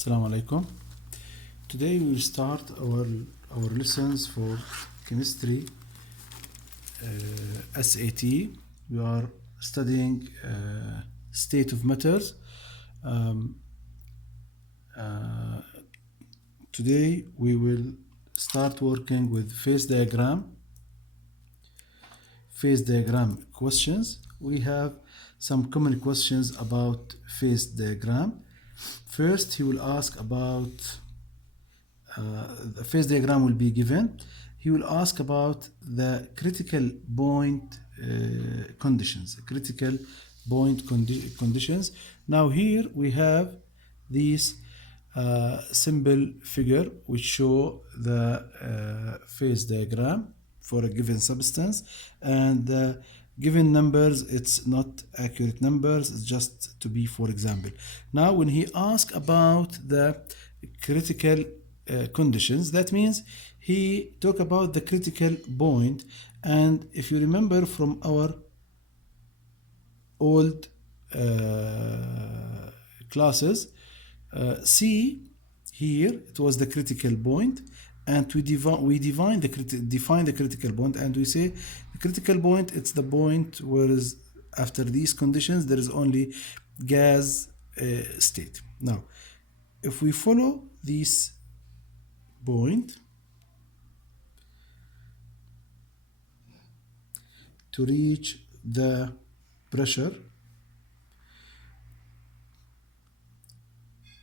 Assalamu alaikum. Today we will start our lessons for chemistry SAT. We are studying state of matters. Today we will start working with phase diagram questions. We have some common questions about phase diagram. First, he will ask about the phase diagram will be given. He will ask about the critical point conditions. Now here we have these simple figure which show the phase diagram for a given substance, and the given numbers, it's not accurate numbers, it's just to be for example. Now when he asks about the critical conditions, that means he talk about the critical point. And if you remember from our old classes, C here it was the critical point, and we define the critical point, and we say the critical point, it's the point where is after these conditions there is only gas state. Now if we follow this point to reach the pressure,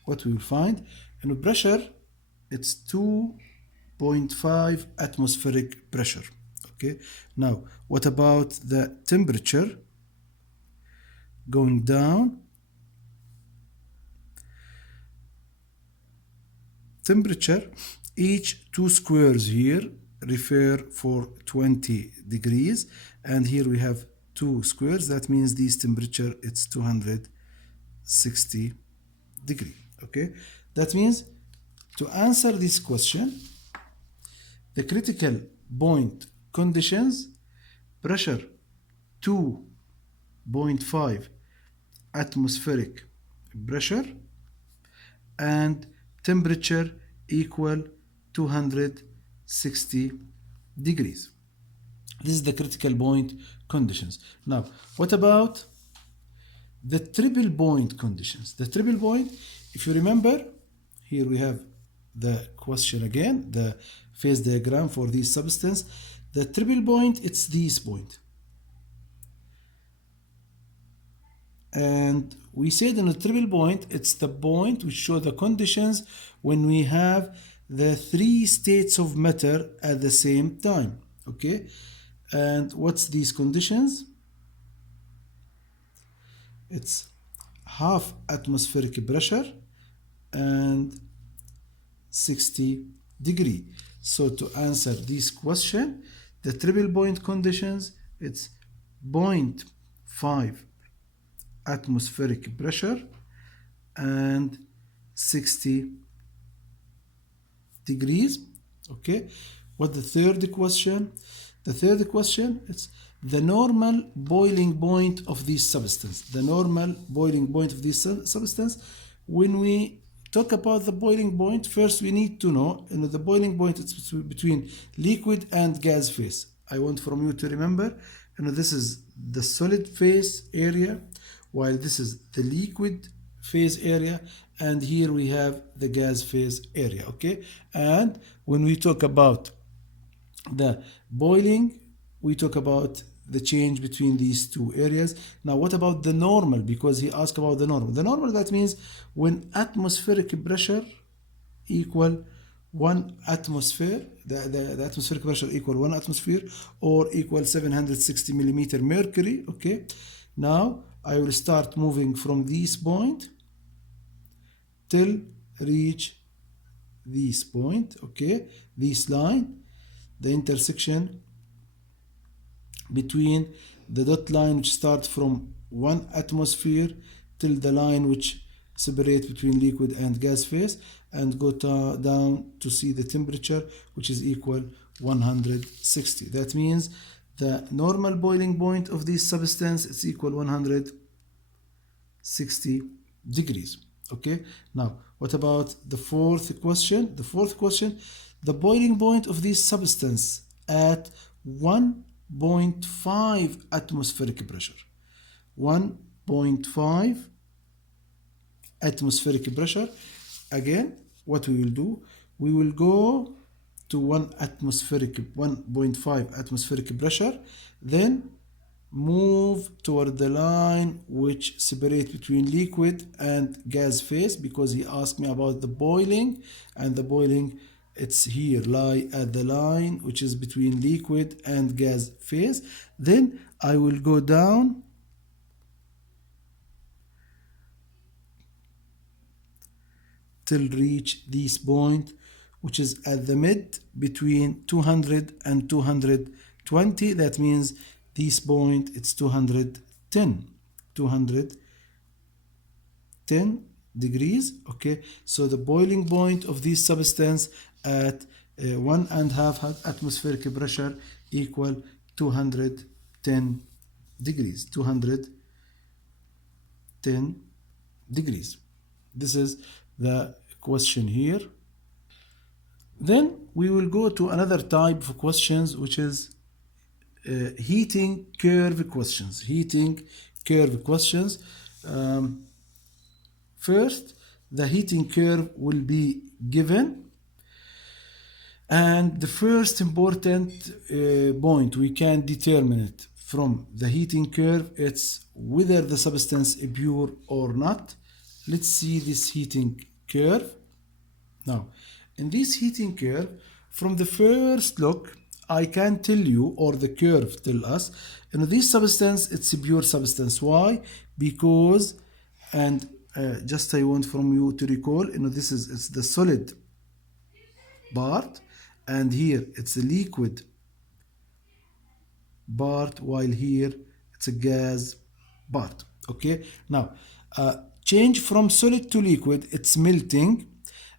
what we will find in the pressure, it's 2.5 atmospheric pressure. Okay, now what about the temperature going down? Temperature, each two squares here refer for 20 degrees, and here we have two squares, that means this temperature it's 260 degrees. Okay, that means to answer this question, the critical point conditions, pressure 2.5 atmospheric pressure and temperature equal 260 degrees. This is the critical point conditions. Now what about the triple point conditions? The triple point, if you remember, here we have the question again, the phase diagram for this substance. The triple point, it's this point. And we said in the triple point, it's the point which show the conditions when we have the three states of matter at the same time. Okay, and what's these conditions? It's half atmospheric pressure and 60 degree. So to answer this question, the triple point conditions, it's 0.5 atmospheric pressure and 60 degrees. Okay, what the third question? The third question, it's the normal boiling point of this substance. The normal boiling point of this substance. When we talk about the boiling point, first we need to know, the boiling point is between liquid and gas phase. I want from you to remember, this is the solid phase area, while this is the liquid phase area, and here we have the gas phase area. Okay, and when we talk about the boiling, we talk about the change between these two areas. Now what about the normal? Because he asked about the normal. The normal, that means when atmospheric pressure equal 1 atmosphere, the atmospheric pressure equal 1 atmosphere or equal 760 millimeter mercury. Okay, now I will start moving from this point till reach this point. Okay, this line, the intersection between the dot line which starts from 1 atmosphere till the line which separates between liquid and gas phase, and go down to see the temperature which is equal 160. That means the normal boiling point of this substance is equal 160 degrees. Okay, now what about the fourth question? The fourth question, the boiling point of this substance at 1.5 atmospheric pressure. 1.5 atmospheric pressure. Again, what we will do, we will go to 1.5 atmospheric pressure, then move toward the line which separates between liquid and gas phase, because he asked me about the boiling, and the boiling, it's here, lie at the line which is between liquid and gas phase. Then I will go down till reach this point, which is at the mid between 200 and 220. That means this point, it's 210 degrees. Okay, so the boiling point of this substance at 1.5 atmospheric pressure equal 210 degrees. 210 degrees. This is the question here. Then we will go to another type of questions, which is heating curve questions. Heating curve questions. First, the heating curve will be given, and the first important point we can determine it from the heating curve, it's whether the substance is pure or not. Let's see this heating curve. Now, in this heating curve, from the first look, I can tell you, or the curve tell us, this substance, it's a pure substance. Why? Because, and just I want from you to recall, this is, it's the solid part, and here it's a liquid part, while here it's a gas part. Okay, now change from solid to liquid, it's melting,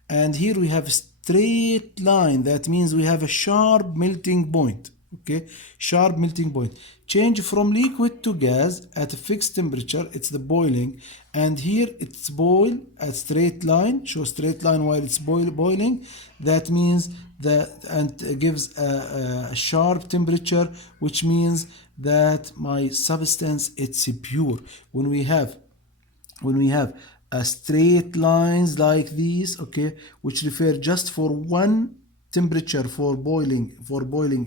and here we have a straight line. That means we have a sharp melting point. Okay, sharp melting point. Change from liquid to gas at a fixed temperature, it's the boiling, and here it's boil at straight line, show straight line while it's boiling. That means that, and gives a sharp temperature, which means that my substance, it's pure. When we have straight lines like these, okay, which refer just for one temperature, for boiling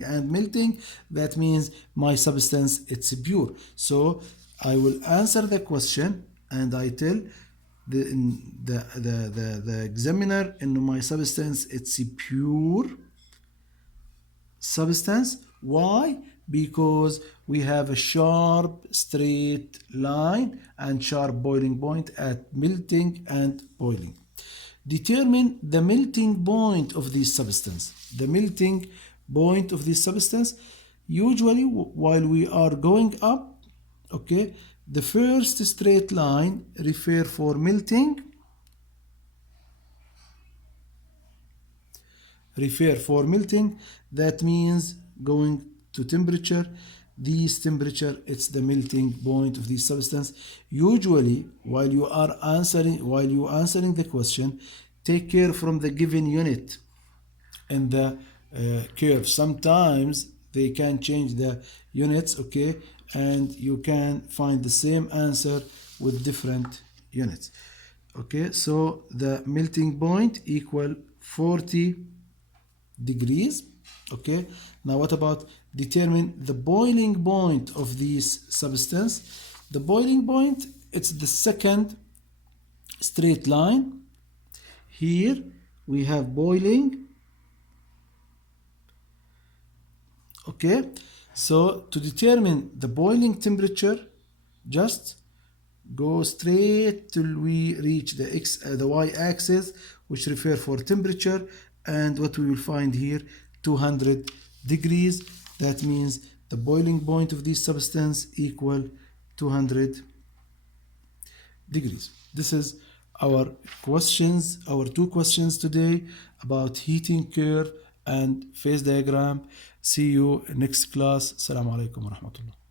and melting, that means my substance, it's pure. So I will answer the question, and I tell the examiner, in my substance, it's a pure substance. Why? Because we have a sharp straight line and sharp boiling point at melting and boiling. Determine the melting point of this substance. The melting point of this substance, usually while we are going up, okay, the first straight line refer for melting, that means going to temperature. This temperature, it's the melting point of this substance. Usually, while you answering the question, take care from the given unit in the curve. Sometimes they can change the units, okay, and you can find the same answer with different units. Okay, so the melting point equal 40 degrees. Okay, now what about determine the boiling point of this substance? The boiling point, it's the second straight line. Here we have boiling. Okay, so to determine the boiling temperature, just go straight till we reach the y-axis, which refer for temperature, and what we will find here, 200 degrees. That means the boiling point of this substance equal 200 degrees. This is our questions, our two questions today about heating curve and phase diagram. See you next class. Assalamu alaikum wa rahmatullah.